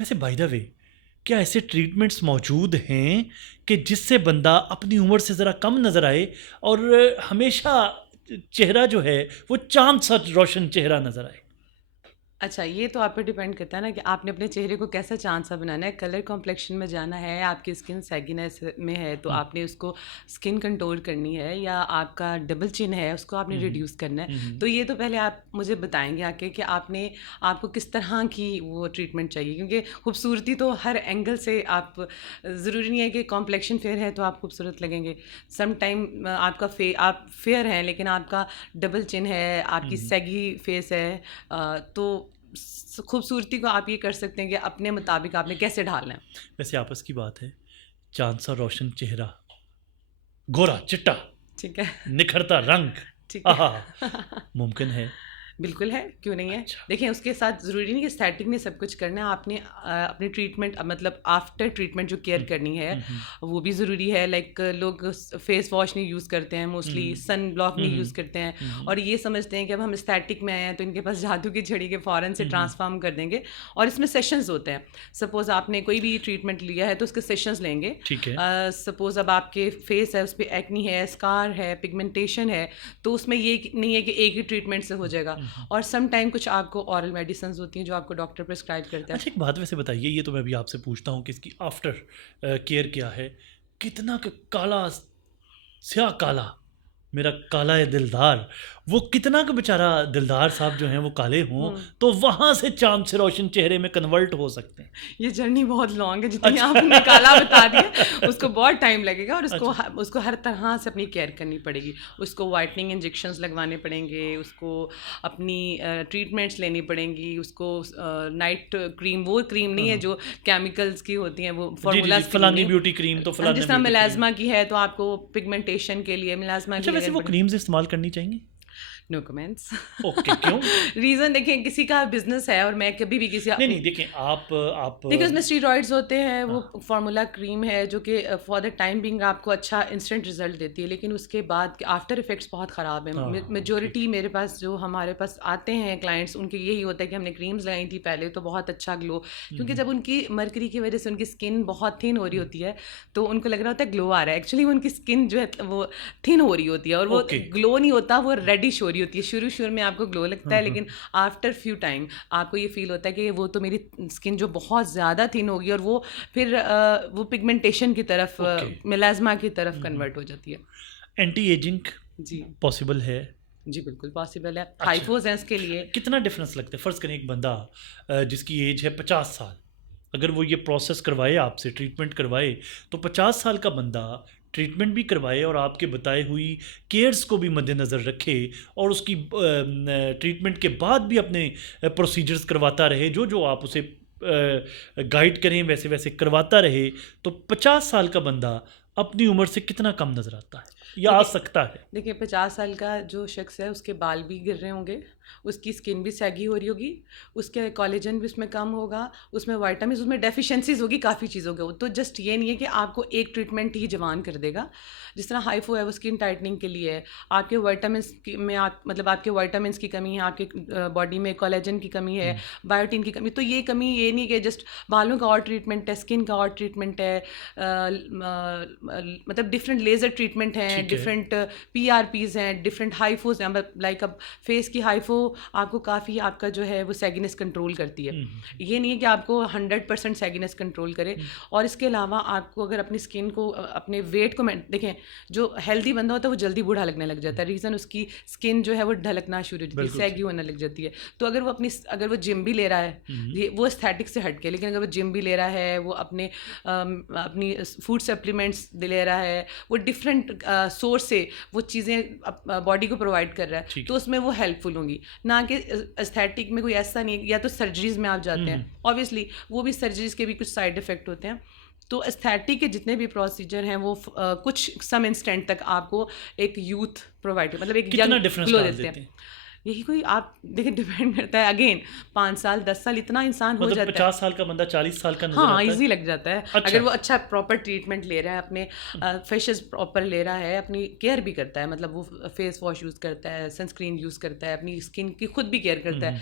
ویسے by the وے کیا ایسے ٹریٹمنٹس موجود ہیں کہ جس سے بندہ اپنی عمر سے ذرا کم نظر آئے اور ہمیشہ چہرہ جو ہے وہ چاند سا روشن چہرہ نظر آئے؟ اچھا، یہ تو آپ پہ ڈیپینڈ کرتا ہے نا کہ آپ نے اپنے چہرے کو کیسا چاند سا بنانا ہے. کلر کمپلیکشن میں جانا ہے، آپ کی اسکن سیگینس میں ہے تو آپ نے اس کو اسکن کنٹرول کرنی ہے، یا آپ کا ڈبل چن ہے اس کو آپ نے ریڈیوس کرنا ہے. تو یہ تو پہلے آپ مجھے بتائیں گے آ کے کہ آپ کو کس طرح کی وہ ٹریٹمنٹ چاہیے، کیونکہ خوبصورتی تو ہر اینگل سے آپ ضروری نہیں ہے کہ کمپلیکشن فیئر ہے تو آپ خوبصورت لگیں گے. سم ٹائم آپ کا آپ فیئر ہیں لیکن آپ کا ڈبل چن ہے، آپ کی سیگی فیس ہے، تو خوبصورتی کو آپ یہ کر سکتے ہیں کہ اپنے مطابق آپ نے کیسے ڈھالنا ہے. ویسے آپس کی بات ہے، چاند سا روشن چہرہ، گورا چٹا، ٹھیک ہے، نکھرتا رنگ، ٹھیک ہے. ممکن ہے؟ بالکل ہے، کیوں نہیں ہے. اچھا. دیکھیں اس کے ساتھ ضروری نہیں کہ اسٹیٹک میں سب کچھ کرنا ہے، آپ نے اپنی ٹریٹمنٹ مطلب آفٹر ٹریٹمنٹ جو کیئر کرنی ہے وہ بھی ضروری ہے. لائک لوگ فیس واش نہیں یوز کرتے ہیں، موسٹلی سن بلاک نہیں یوز کرتے ہیں، اور یہ سمجھتے ہیں کہ اب ہم اسٹیٹک میں آئے ہیں تو ان کے پاس جادو کی چھڑی کے فوراً سے ٹرانسفارم کر دیں گے. اور اس میں سیشنز ہوتے ہیں. سپوز آپ نے کوئی بھی ٹریٹمنٹ لیا ہے تو اس کے سیشنز لیں گے. ٹھیک ہے. سپوز اب آپ کے فیس ہے، اس پہ ایکنی ہے، اسکار ہے، پگمنٹیشن ہے، تو اس میں یہ نہیں ہے کہ ایک ہی ٹریٹمنٹ سے ہو جائے گا. اور سم ٹائم کچھ آپ کو اورل میڈیسنز ہوتی ہیں جو آپ کو ڈاکٹر پرسکرائب کرتا ہے. اچھا ایک بات ویسے بتائیے، یہ تو میں بھی آپ سے پوچھتا ہوں کہ اس کی آفٹر کیئر کیا ہے. کتنا کہ کالا سیاہ کالا میرا کالا ہے دلدار، وہ کتنا کہ بیچارہ دلدار صاحب جو ہیں وہ کالے ہوں تو وہاں سے چاند سے روشن چہرے میں کنورٹ ہو سکتے ہیں. یہ جرنی بہت لانگ ہے، جتنی آپ نے کالا بتا دیا اس کو بہت ٹائم لگے گا، اور اس کو ہر طرح سے اپنی کیئر کرنی پڑے گی. اس کو وائٹننگ انجیکشنز لگوانے پڑیں گے، اس کو اپنی ٹریٹمنٹس لینی پڑیں گی، اس کو نائٹ کریم، وہ کریم نہیں ہے جو کیمیکلز کی ہوتی ہیں، وہ فارمولا فلانی بیوٹی کریم تو فلانی. جس طرح ملازمہ کی ہے تو آپ کو پگمنٹیشن کے لیے ملازمہ کی. اچھا ویسے وہ کریمز استعمال کرنی چاہیے؟ نو کمنٹس. اوکے، کیوں؟ ریزن دیکھیں، کسی کا بزنس ہے اور میں کبھی بھی کسی نہیں دیکھیں آپ دیکھیں اس میں اسٹیرائڈز ہوتے ہیں، وہ فارمولا کریم ہے جو کہ فار دا ٹائم بینگ آپ کو اچھا انسٹنٹ رزلٹ دیتی ہے، لیکن اس کے بعد آفٹر افیکٹس بہت خراب ہیں. میجورٹی میرے پاس جو ہمارے پاس آتے ہیں کلائنٹس، ان کے یہی ہوتا ہے کہ ہم نے کریمز لگائی تھی پہلے تو بہت اچھا گلو، کیونکہ جب ان کی مرکری کی وجہ سے ان کی اسکن بہت تھن ہو رہی ہوتی ہے تو ان کو لگ رہا ہوتا ہے گلو آ رہا ہے. ایکچولی ان کی اسکن جو ہے وہ تھن ہو رہی ہوتی ہے اور وہ گلو نہیں ہوتا، وہ ریڈش ہو رہی ہوتی ہے. شروع میں آپ کو گلو لگتا ہے، لیکن آفٹر فیو ٹائم آپ کو یہ فیل ہوتا ہے کہ وہ تو میری اسکن جو بہت زیادہ تھن ہوگی، اور وہ پھر وہ پگمنٹیشن کی طرف، ملازمہ کی طرف کنورٹ ہو جاتی ہے. اینٹی ایجنگ جی پاسبل ہے؟ جی بالکل پاسبل ہے. ہائیفوز ہیں اس کے لیے. کتنا ڈفرینس لگتا ہے؟ فرض کریں ایک بندہ جس کی ایج ہے 50 سال، اگر وہ یہ پروسیس کروائے، آپ سے ٹریٹمنٹ کروائے، تو 50 سال کا بندہ ٹریٹمنٹ بھی کروائے اور آپ کے بتائے ہوئی کیئرز کو بھی مد نظر رکھے اور اس کی ٹریٹمنٹ کے بعد بھی اپنے پروسیجرز کرواتا رہے، جو آپ اسے گائیڈ کریں ویسے ویسے کرواتا رہے، تو 50 سال کا بندہ اپنی عمر سے کتنا کم نظر آتا ہے یا آ سکتا ہے؟ دیکھیے 50 سال کا جو شخص ہے اس کے بال بھی گر رہے ہوں گے، اس کی اسکن بھی سیگی ہو رہی ہوگی، اس کے کولیجن بھی اس میں کم ہوگا، اس میں وائٹامنس، اس میں ڈیفیشنسیز ہوگی، کافی چیزوں کے. تو جسٹ یہ نہیں ہے کہ آپ کو ایک ٹریٹمنٹ ہی جوان کر دے گا. جس طرح ہائیفو ہے وہ اسکن ٹائٹننگ کے لیے ہے، آپ کے وائٹامنس میں مطلب آپ کے وائٹامنس کی کمی ہے، آپ کے باڈی میں کولیجن کی کمی ہے، بایوٹین کی کمی. تو یہ کمی یہ نہیں کہ جسٹ بالوں کا اور ٹریٹمنٹ ہے، اسکن کا اور ٹریٹمنٹ ہے، مطلب ڈفرینٹ لیزر ٹریٹمنٹ ہیں، ڈفرینٹ پی آر پیز ہیں، ڈفرینٹ ہائیفوز ہیں. لائک اب فیس کی ہائیفو آپ کو کافی آپ کا جو ہے وہ سیگینس کنٹرول کرتی ہے. یہ نہیں ہے کہ آپ کو 100% سیگینس کنٹرول کرے. اور اس کے علاوہ آپ کو اگر اپنی اسکن کو، اپنے ویٹ کو دیکھیں، جو ہیلدی بندہ ہوتا ہے وہ جلدی بوڑھا لگنے لگ جاتا ہے. ریزن اس کی اسکن جو ہے وہ ڈھلکنا شروع ہو جاتی ہے، سیگی ہونے لگ جاتی ہے. تو اگر وہ جم بھی لے رہا ہے، وہ استھیٹک سے ہٹ کے، لیکن اگر وہ جم بھی لے رہا ہے، وہ اپنی فوڈ سپلیمنٹس لے رہا ہے، وہ ڈفرینٹ سورس سے وہ چیزیں باڈی کو پرووائڈ کر رہا ہے، تو اس میں وہ ہیلپ فل ہوں گی. نہ کہ استھیٹک میں کوئی ایسا نہیں ہے. یا تو سرجریز میں آپ جاتے ہیں، اوبیسلی وہ بھی سرجریز کے بھی کچھ سائڈ افیکٹ ہوتے ہیں. تو استھیٹک کے جتنے بھی پروسیجر ہیں وہ کچھ سم انسٹنٹ تک آپ کو ایک یوتھ پرووائڈ، مطلب ایک ینگ گلو دیتے ہیں. یہی کوئی آپ دیکھیں ڈیپینڈ کرتا ہے. اگین 5 سال 10 سال اتنا انسان ہو جاتا ہے. 50 سال کا بندہ 40 سال کا نظر ہاں ایزی لگ جاتا ہے. اگر وہ اچھا پراپر ٹریٹمنٹ لے رہا ہے، اپنے فیشز پراپر لے رہا ہے، اپنی کیئر بھی کرتا ہے، مطلب وہ فیس واش یوز کرتا ہے، سن اسکرین یوز کرتا ہے، اپنی اسکن کی خود بھی کیئر کرتا ہے.